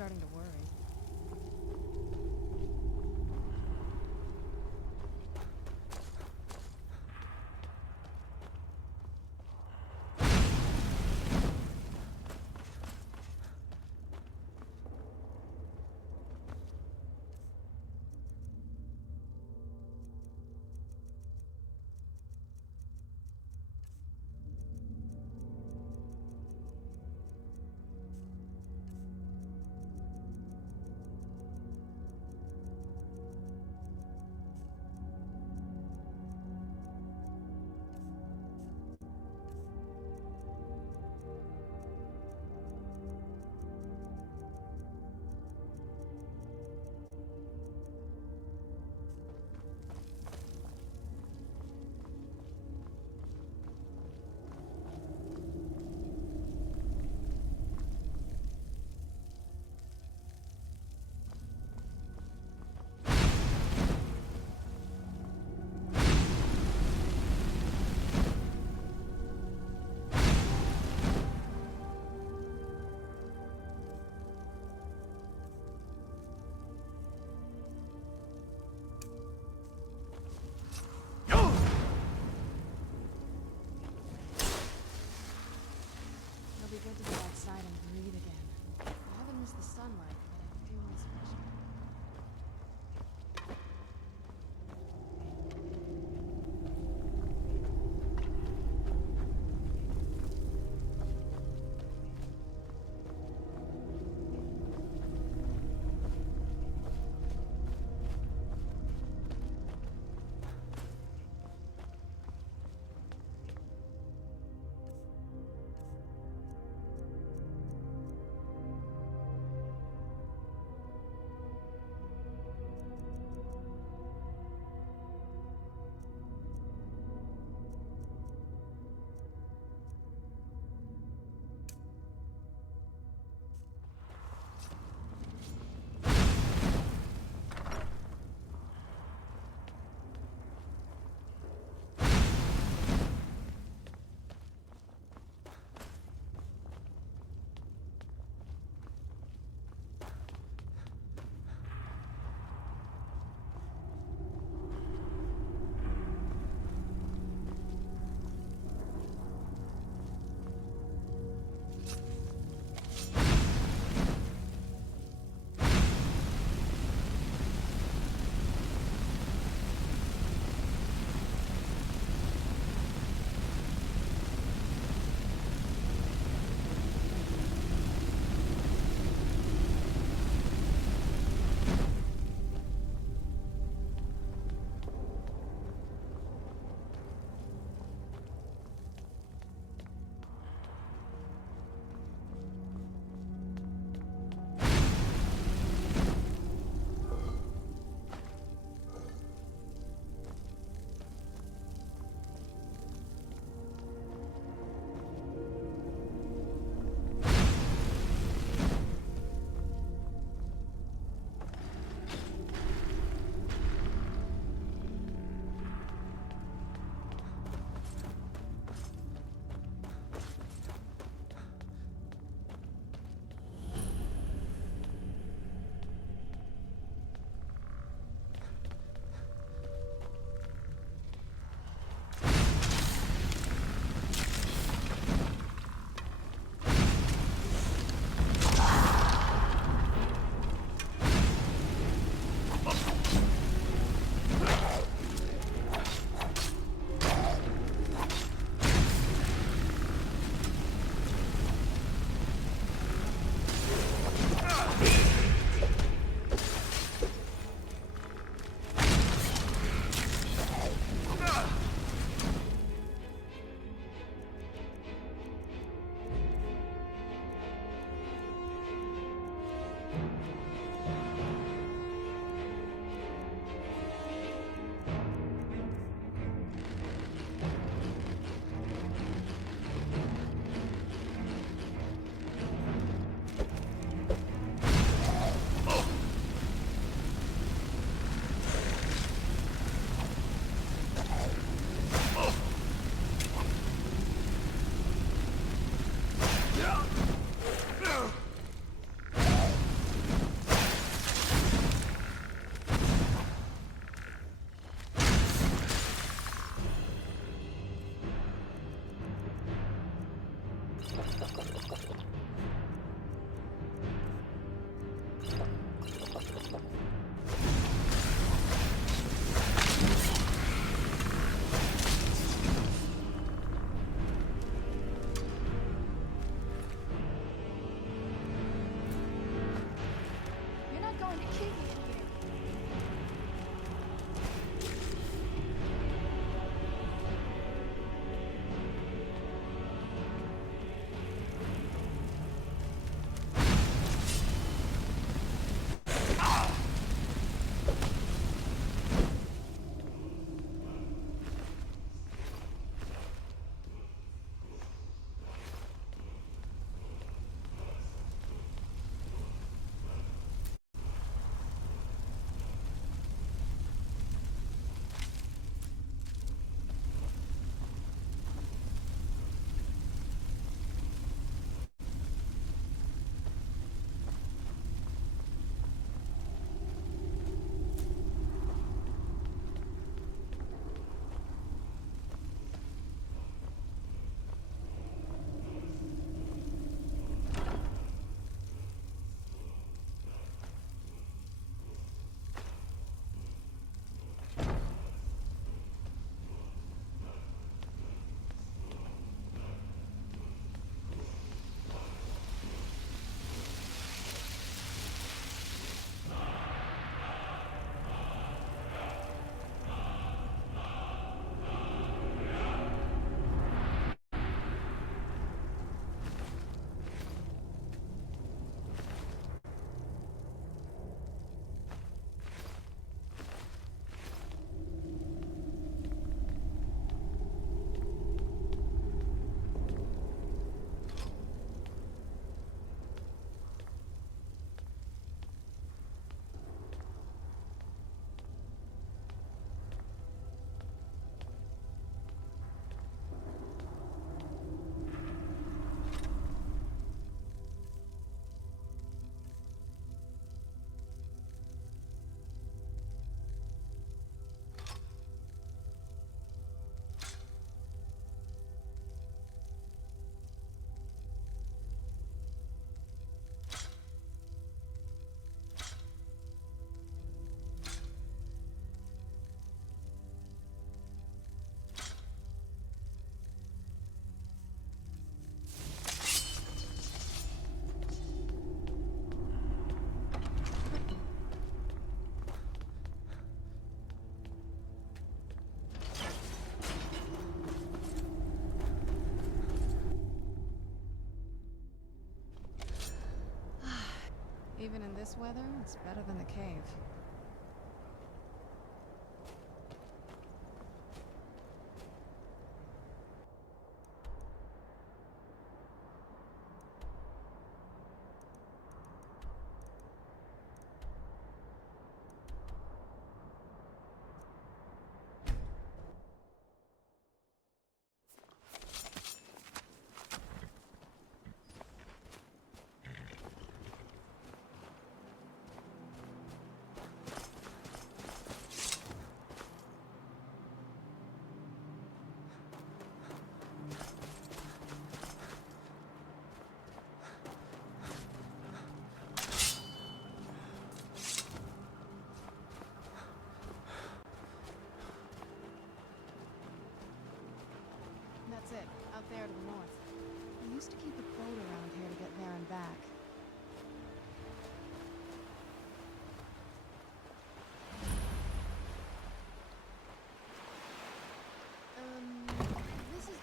starting to worry. this weather, it's better than the cave. That's it, out there to the north. I used to keep a boat around here to get there and back. This is...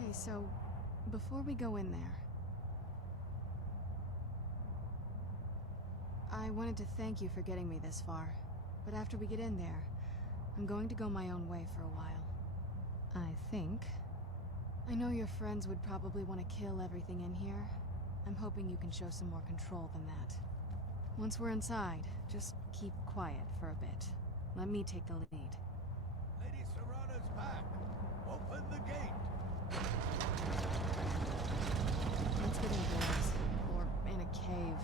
Hey, so, before we go in there, I wanted to thank you for getting me this far, but after we get in there, I'm going to go my own way for a while. I think. I know your friends would probably want to kill everything in here. I'm hoping you can show some more control than that. Once we're inside, just keep quiet for a bit. Let me take the lead. Lady Serrana's back. Open the gate. Let's get indoors, or in a cave,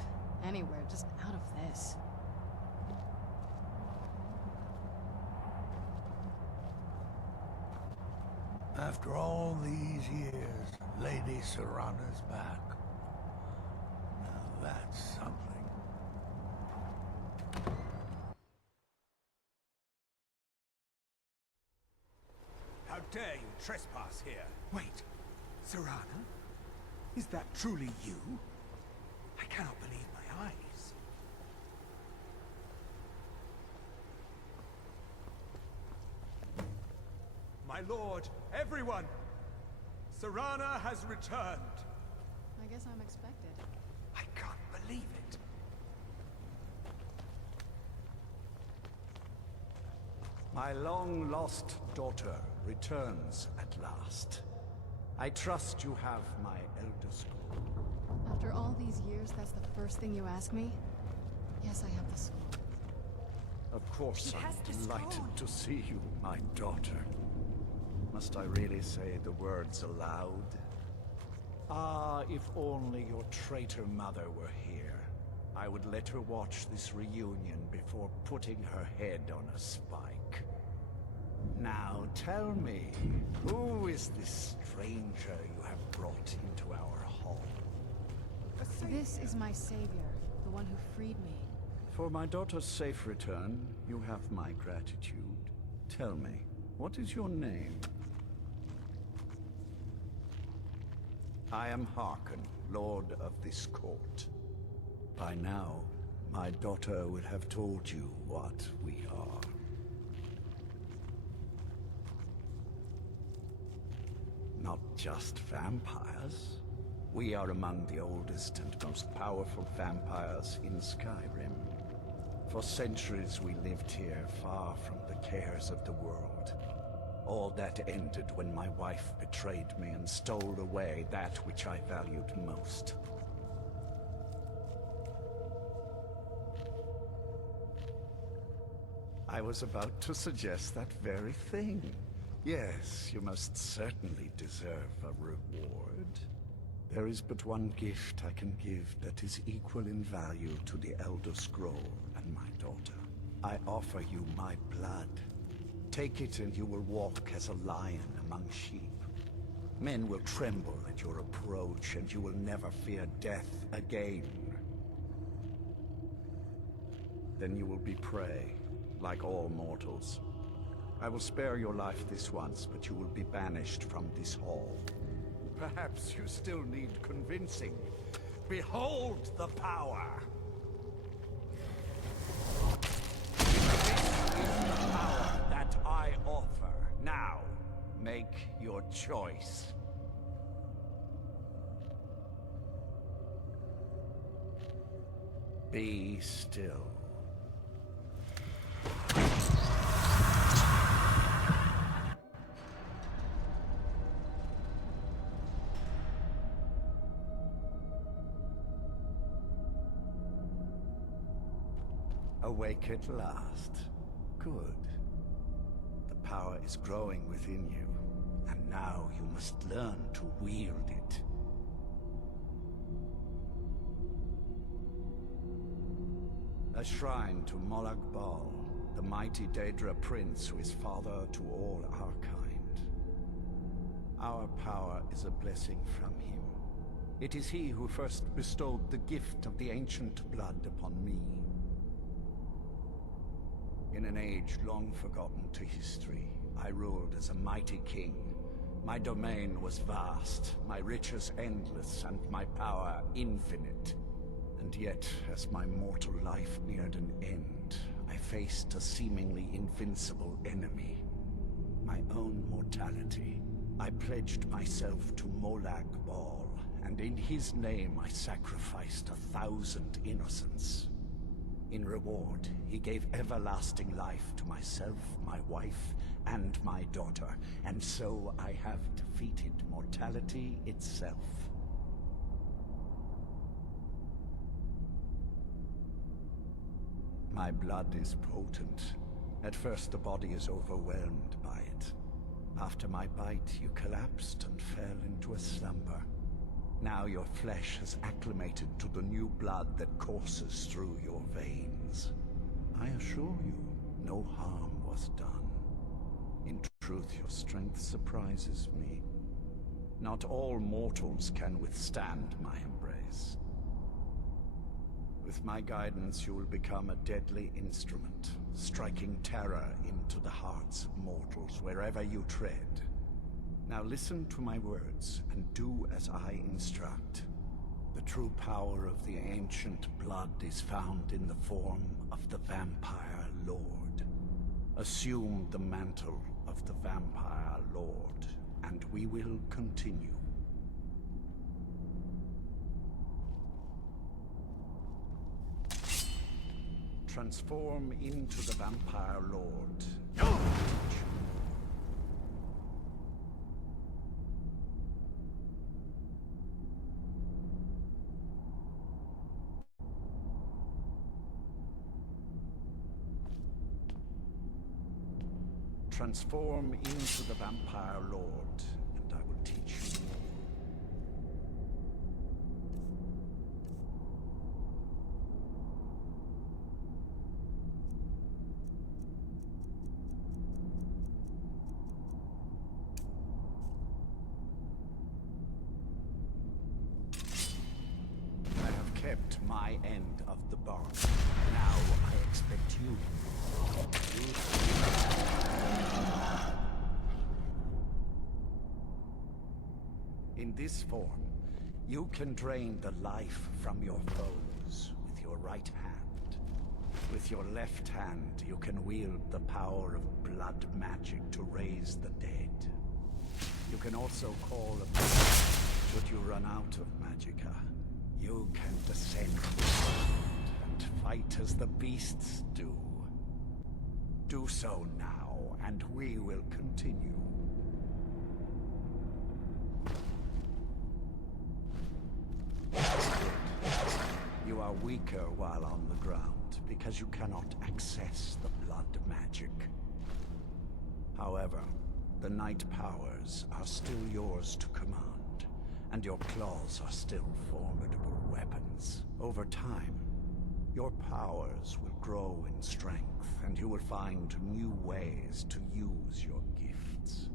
anywhere, just out of this. After all these years, Lady Serrana's back. Now that's something. How dare you trespass here? Wait, Serrana? Is that truly you? I cannot believe my eyes. My lord, everyone! Serrana has returned! I guess I'm expected. I can't believe it. My long-lost daughter returns at last. I trust you have my elder scroll. After all these years, that's the first thing you ask me? Yes, I have the scroll. Of course, He has the I'm delighted scroll. to see you, my daughter. Must I really say the words aloud? Ah, if only your traitor mother were here. I would let her watch this reunion before putting her head on a spike. Now tell me, who is this stranger you have brought into our hall? This is my savior, the one who freed me. For my daughter's safe return, you have my gratitude. Tell me, what is your name? I am Harkon, Lord of this court. By now, my daughter would have told you what we are. Not just vampires. We are among the oldest and most powerful vampires in Skyrim. For centuries we lived here, far from the cares of the world. All that ended when my wife betrayed me and stole away that which I valued most. I was about to suggest that very thing. Yes, you must certainly deserve a reward. There is but one gift I can give that is equal in value to the Elder Scroll and my daughter. I offer you my blood. Take it and you will walk as a lion among sheep. Men will tremble at your approach, and you will never fear death again. Then you will be prey, like all mortals. I will spare your life this once, but you will be banished from this hall. Perhaps you still need convincing. Behold the power! This is the power that I offer. Now, make your choice. Be still. Awake at last. Good. The power is growing within you, and now you must learn to wield it. A shrine to Molag Bal, the mighty Daedra prince who is father to all our kind. Our power is a blessing from him. It is he who first bestowed the gift of the ancient blood upon me. In an age long forgotten to history, I ruled as a mighty king. My domain was vast, my riches endless, and my power infinite. And yet, as my mortal life neared an end, I faced a seemingly invincible enemy. My own mortality. I pledged myself to Molag Bal, and in his name I sacrificed 1,000 innocents. In reward, he gave everlasting life to myself, my wife, and my daughter, and so I have defeated mortality itself. My blood is potent. At first the body is overwhelmed by it. After my bite, you collapsed and fell into a slumber. Now your flesh has acclimated to the new blood that courses through your veins. I assure you, no harm was done. In truth, your strength surprises me. Not all mortals can withstand my embrace. With my guidance, you will become a deadly instrument, striking terror into the hearts of mortals wherever you tread. Now listen to my words, and do as I instruct. The true power of the ancient blood is found in the form of the Vampire Lord. Assume the mantle of the Vampire Lord, and we will continue. Transform into the Vampire Lord. Transform into the Vampire Lord, and I will teach you more. I have kept my end of the bargain. Now I expect you. In this form, you can drain the life from your foes with your right hand. With your left hand, you can wield the power of blood magic to raise the dead. You can also call upon, should you run out of magicka, you can descend and fight as the beasts do. Do so now, and we will continue. You are weaker while on the ground, because you cannot access the blood magic. However, the night powers are still yours to command, and your claws are still formidable weapons. Over time, your powers will grow in strength, and you will find new ways to use your gifts.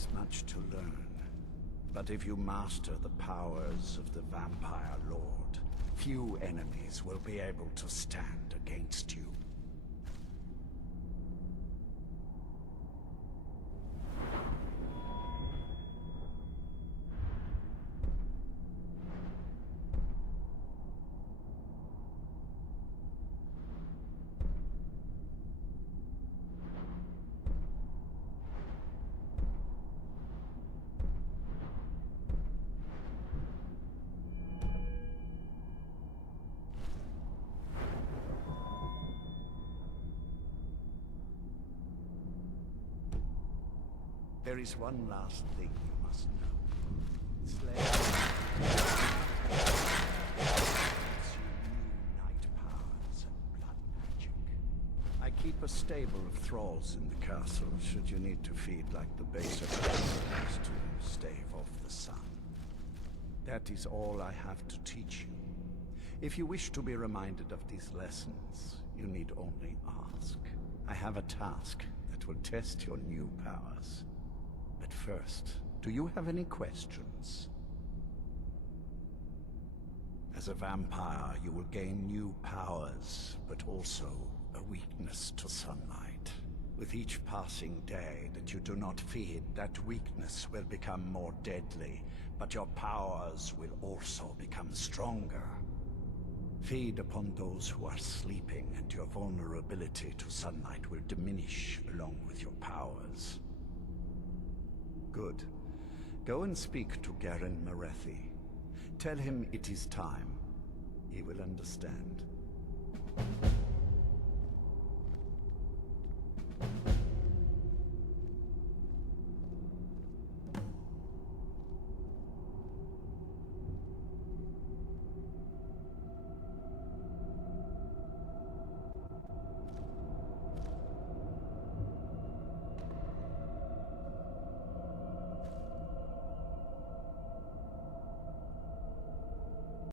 is much to learn. But if you master the powers of the Vampire Lord, few enemies will be able to stand against you. There is one last thing you must know. Night powers and blood magic. I keep a stable of thralls in the castle should you need to feed like the basic things to stave off the sun. That is all I have to teach you. If you wish to be reminded of these lessons, you need only ask. I have a task that will test your new powers. But first, do you have any questions? As a vampire, you will gain new powers, but also a weakness to sunlight. With each passing day that you do not feed, that weakness will become more deadly, but your powers will also become stronger. Feed upon those who are sleeping, and your vulnerability to sunlight will diminish along with your powers. Good. Go and speak to Garen Marethi. Tell him it is time. He will understand.